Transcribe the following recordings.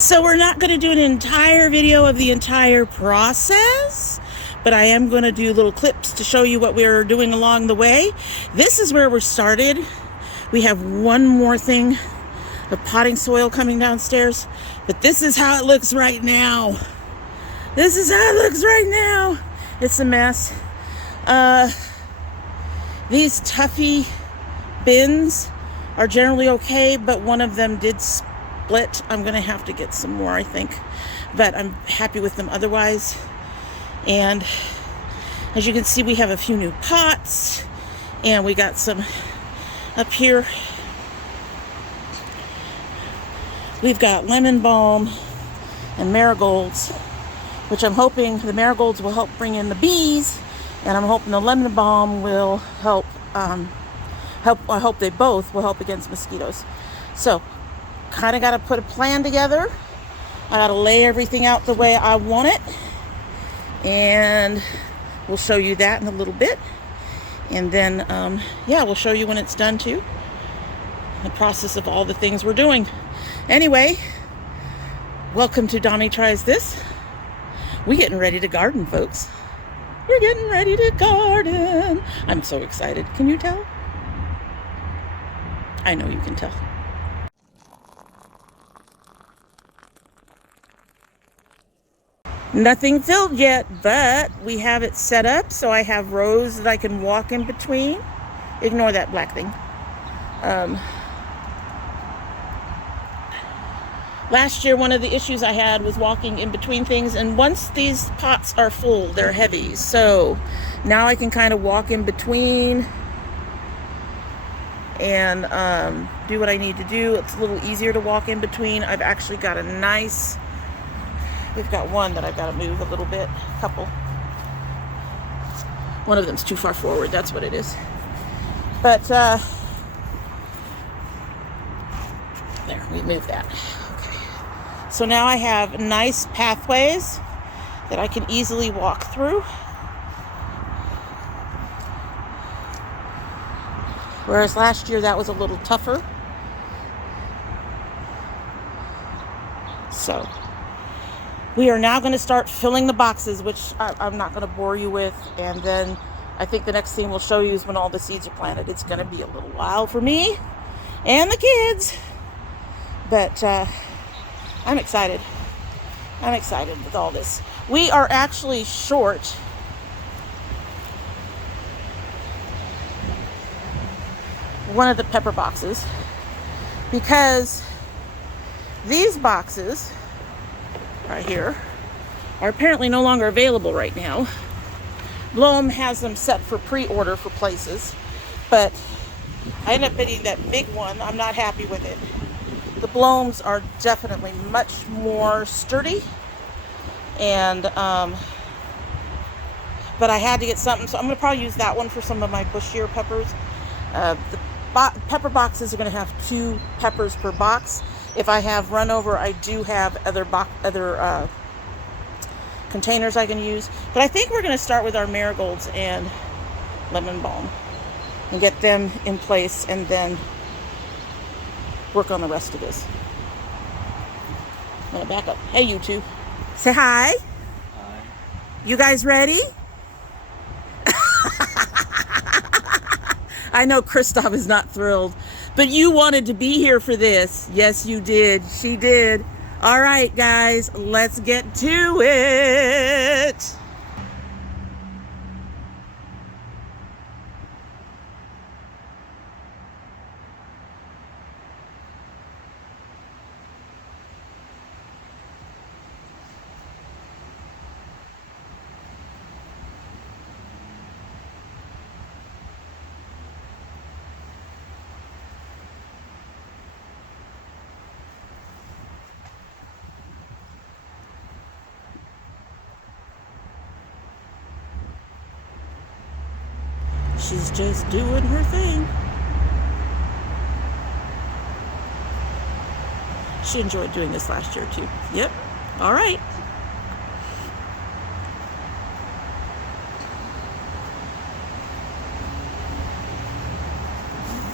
So we're not going to do an entire video of the entire process, but I am going to do little clips to show you what we're doing along the way. This is where we're started. We have one more thing of potting soil coming downstairs, but this is how it looks right now. This is how it looks right now. It's a mess. These Tuffy bins are generally okay, but one of them did split. I'm gonna have to get some more, I think, but I'm happy with them otherwise. And as you can see, we have a few new pots, and we got some up here. We've got lemon balm and marigolds, which I'm hoping the marigolds will help bring in the bees, and I'm hoping the lemon balm will help. I hope they both will help against mosquitoes. So, kind of got to put a plan together. I got to lay everything out the way I want it, and we'll show you that in a little bit. And then, yeah, we'll show you when it's done too. The process of all the things we're doing. Anyway, welcome to Dommy Tries This. We're getting ready to garden, folks. We're getting ready to garden. I'm so excited. Can you tell? I know you can tell. Nothing filled yet, but we have it set up so I have rows that I can walk in between. Ignore that black thing. Last year, one of the issues I had was walking in between things, and once these pots are full, they're heavy. So now I can kind of walk in between and do what I need to do. It's a little easier to walk in between. I've actually got a nice, we've got one that I've got to move a little bit, a couple. One of them's too far forward, that's what it is. But, there, we moved that. Okay. So now I have nice pathways that I can easily walk through. Whereas last year that was a little tougher. So we are now going to start filling the boxes, which I'm not going to bore you with. And then I think the next thing we'll show you is when all the seeds are planted. It's going to be a little while for me and the kids. But I'm excited. I'm excited with all this. We are actually short one of the pepper boxes because these boxes right here are apparently no longer available right now. Bloem has them set for pre-order for places, but I ended up getting that big one. I'm not happy with it. The Bloems are definitely much more sturdy, and but I had to get something, so I'm going to probably use that one for some of my bushier peppers. The pepper boxes are going to have 2 peppers per box. If I have run over, I do have other containers I can use. But I think we're going to start with our marigolds and lemon balm and get them in place, and then work on the rest of this. I'm going to back up. Hey, you two. Say hi. Hi. You guys ready? I know Christoph is not thrilled, but you wanted to be here for this. Yes, you did. She did. All right, guys, let's get to it. She's just doing her thing. She enjoyed doing this last year too. Yep. All right.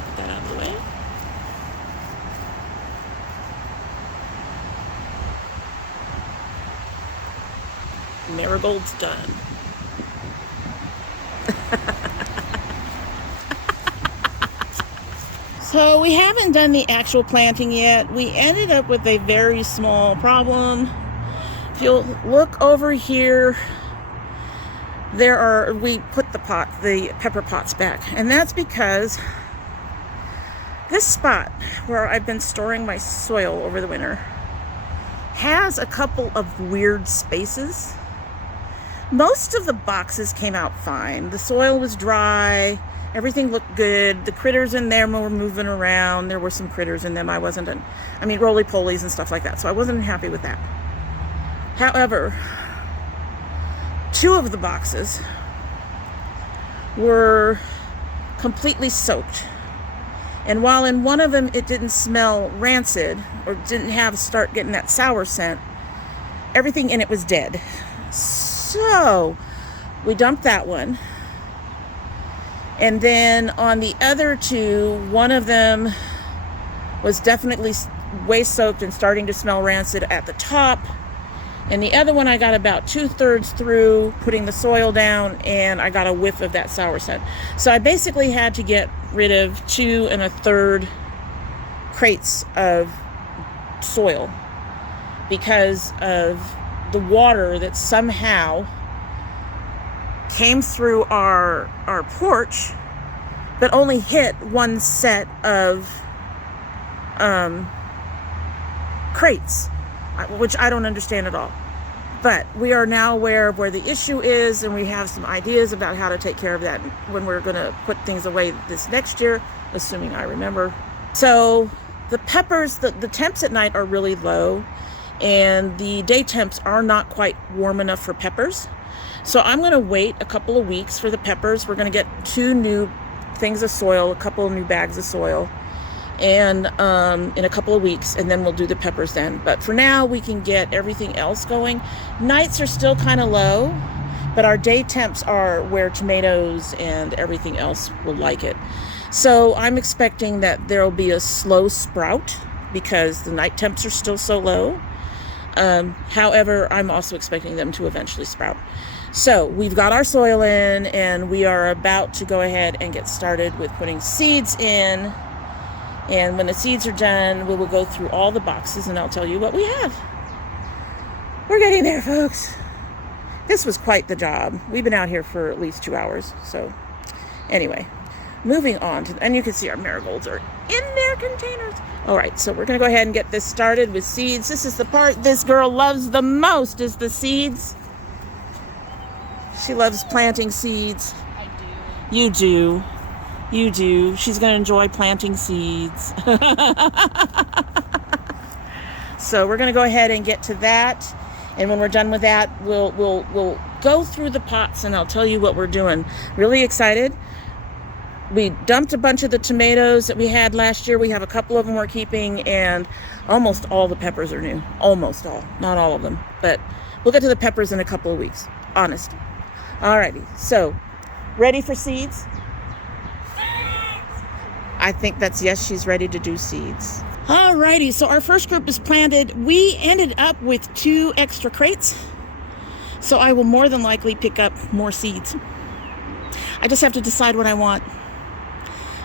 Get that out of the way. Marigold's done. So we haven't done the actual planting yet. We ended up with a very small problem. If you'll look over here, we put the pepper pots back. And that's because this spot where I've been storing my soil over the winter has a couple of weird spaces. Most of the boxes came out fine. The soil was dry. Everything looked good. The critters in there were moving around. There were some critters in them. Roly-polies and stuff like that. So I wasn't happy with that. However, 2 of the boxes were completely soaked. And while in one of them it didn't smell rancid or didn't start getting that sour scent, everything in it was dead. So we dumped that one. And then on the other 2, one of them was definitely way soaked and starting to smell rancid at the top. And the other one I got about 2/3 through putting the soil down, and I got a whiff of that sour scent. So I basically had to get rid of 2 1/3 crates of soil because of the water that somehow came through our porch, but only hit one set of crates, which I don't understand at all. But we are now aware of where the issue is, and we have some ideas about how to take care of that when we're going to put things away this next year, assuming I remember. So the peppers, the temps at night are really low, and the day temps are not quite warm enough for peppers. So I'm going to wait a couple of weeks for the peppers. We're going to get 2 new things of soil, a couple of new bags of soil, and in a couple of weeks, and then we'll do the peppers then. But for now, we can get everything else going. Nights are still kind of low, but our day temps are where tomatoes and everything else will like it. So I'm expecting that there'll be a slow sprout because the night temps are still so low. However, I'm also expecting them to eventually sprout. So we've got our soil in, and we are about to go ahead and get started with putting seeds in. And when the seeds are done, we will go through all the boxes and I'll tell you what we have. We're getting there, folks. This was quite the job. We've been out here for at least 2 hours. So anyway, moving on and you can see our marigolds are in their containers. All right, so we're going to go ahead and get this started with seeds. This is the part this girl loves the most, is the seeds. She loves planting seeds. I do. You do. You do. She's going to enjoy planting seeds. So we're going to go ahead and get to that. And when we're done with that, we'll go through the pots and I'll tell you what we're doing. Really excited. We dumped a bunch of the tomatoes that we had last year. We have a couple of them we're keeping, and almost all the peppers are new. Almost all. Not all of them. But we'll get to the peppers in a couple of weeks. Honest. Alrighty. So, ready for seeds? I think that's yes, she's ready to do seeds. Alrighty, so our first group is planted. We ended up with 2 extra crates, so I will more than likely pick up more seeds. I just have to decide what I want.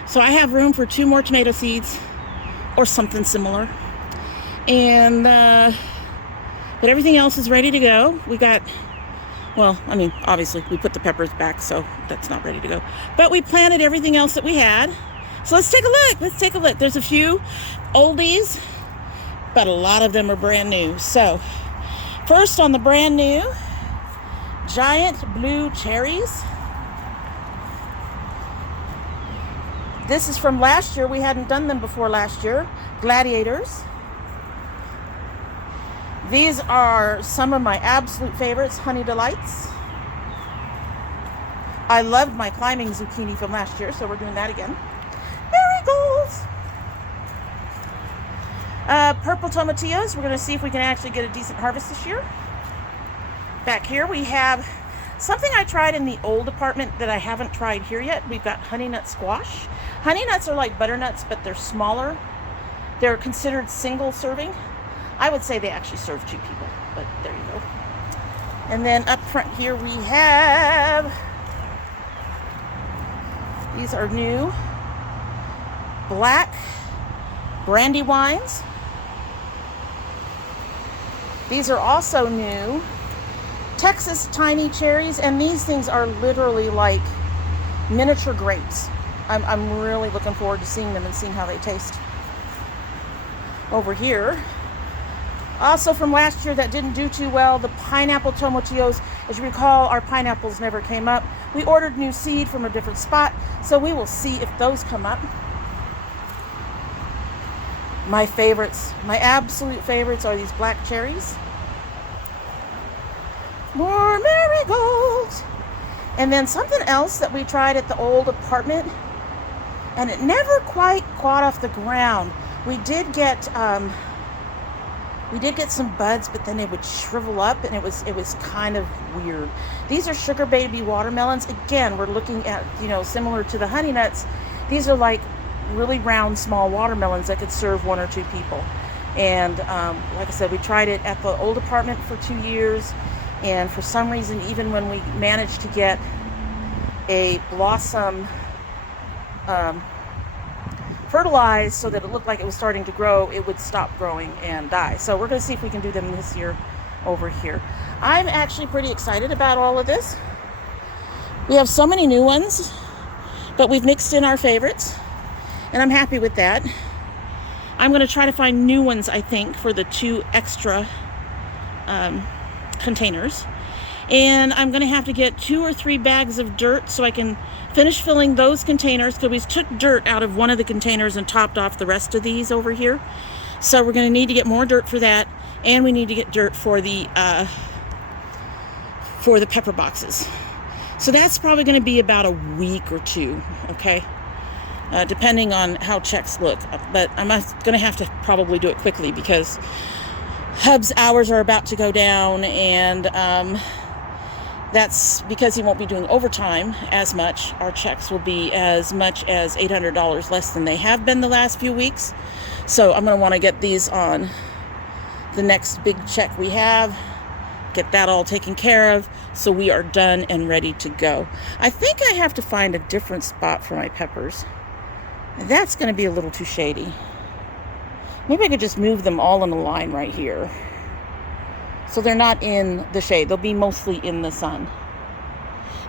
So I have room for 2 more tomato seeds or something similar. And, but everything else is ready to go. We got, obviously we put the peppers back, so that's not ready to go. But we planted everything else that we had. So let's take a look. There's a few oldies, but a lot of them are brand new. So first on the brand new, giant blue cherries. This is from last year. We hadn't done them before last year. Gladiators. These are some of my absolute favorites, Honey Delights. I loved my climbing zucchini from last year, so we're doing that again. Marigolds. Purple tomatillos. We're going to see if we can actually get a decent harvest this year. Back here we have something I tried in the old apartment that I haven't tried here yet. We've got honey nut squash. Honey nuts are like butternuts, but they're smaller. They're considered single serving. I would say they actually serve 2 people, but there you go. And then up front here we have, these are new black brandy wines. These are also new Texas tiny cherries, and these things are literally like miniature grapes. I'm really looking forward to seeing them and seeing how they taste. Over here, also from last year that didn't do too well, the pineapple tomatillos. As you recall, our pineapples never came up. We ordered new seed from a different spot, so we will see if those come up. My favorites, my absolute favorites, are these black cherries. More marigolds. And then something else that we tried at the old apartment, and it never quite caught off the ground. We did get some buds, but then they would shrivel up, and it was kind of weird. These are sugar baby watermelons. Again, we're looking at, similar to the honey nuts. These are like really round, small watermelons that could serve 1 or 2 people. And like I said, we tried it at the old apartment for 2 years, and for some reason, even when we managed to get a blossom fertilized so that it looked like it was starting to grow, it would stop growing and die. So we're going to see if we can do them this year over here. I'm actually pretty excited about all of this. We have so many new ones, but we've mixed in our favorites, and I'm happy with that. I'm going to try to find new ones, I think, for the 2 extra containers. And I'm going to have to get 2 or 3 bags of dirt so I can finish filling those containers, because we took dirt out of one of the containers and topped off the rest of these over here. So we're going to need to get more dirt for that, and we need to get dirt for the pepper boxes. So that's probably going to be about a week or 2, okay? Depending on how checks look. But I'm going to have to probably do it quickly, because Hub's hours are about to go down, and that's because he won't be doing overtime as much. Our checks will be as much as $800 less than they have been the last few weeks. So I'm going to want to get these on the next big check we have, get that all taken care of, so we are done and ready to go. I think I have to find a different spot for my peppers. That's going to be a little too shady. Maybe I could just move them all in a line right here, so they're not in the shade. They'll be mostly in the sun.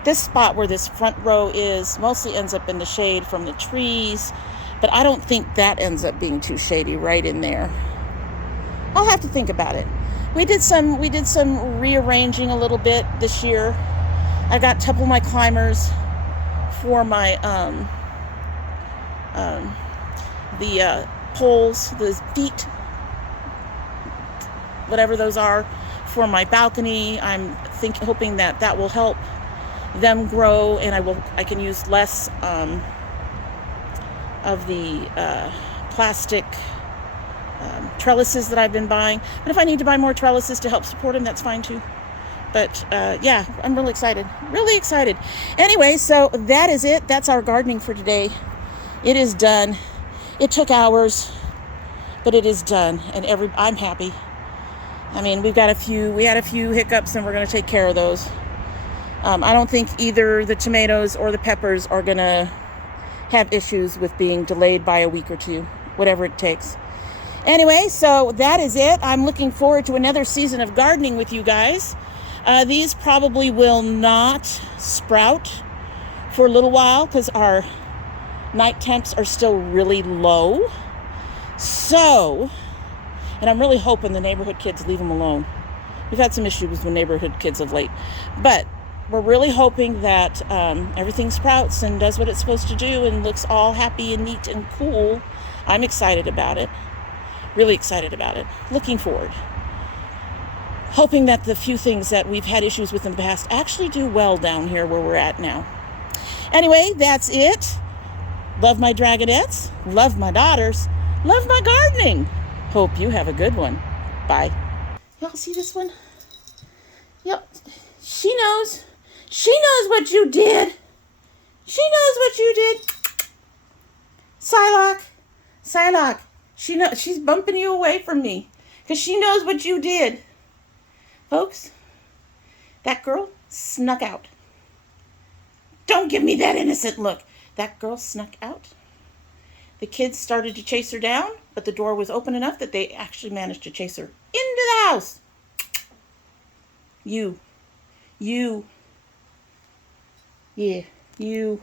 This spot where this front row is mostly ends up in the shade from the trees, but I don't think that ends up being too shady right in there. I'll have to think about it. We did some rearranging a little bit this year. I got a couple of my climbers for my the poles, the feet, whatever those are, for my balcony. I'm hoping that will help them grow, and I can use less of the plastic trellises that I've been buying. But if I need to buy more trellises to help support them, that's fine too. But yeah, I'm really excited. Anyway, so that is it. That's our gardening for today. It is done. It took hours, but it is done, and I'm happy. I mean, we had a few hiccups, and we're going to take care of those. I don't think either the tomatoes or the peppers are going to have issues with being delayed by a week or 2, whatever it takes. Anyway, so that is it. I'm looking forward to another season of gardening with you guys. These probably will not sprout for a little while, because our night temps are still really low. So, and I'm really hoping the neighborhood kids leave them alone. We've had some issues with the neighborhood kids of late. But we're really hoping that everything sprouts and does what it's supposed to do and looks all happy and neat and cool. I'm excited about it. Really excited about it. Looking forward. Hoping that the few things that we've had issues with in the past actually do well down here where we're at now. Anyway, that's it. Love my dragonettes. Love my daughters. Love my gardening. Hope you have a good one. Bye. Y'all see this one? Yep. She knows. She knows what you did. She knows what you did. Psylocke. She's bumping you away from me, because she knows what you did. Folks, That girl snuck out. Don't give me that innocent look. That girl snuck out. The kids started to chase her down, but the door was open enough that they actually managed to chase her into the house. You. Yeah, you.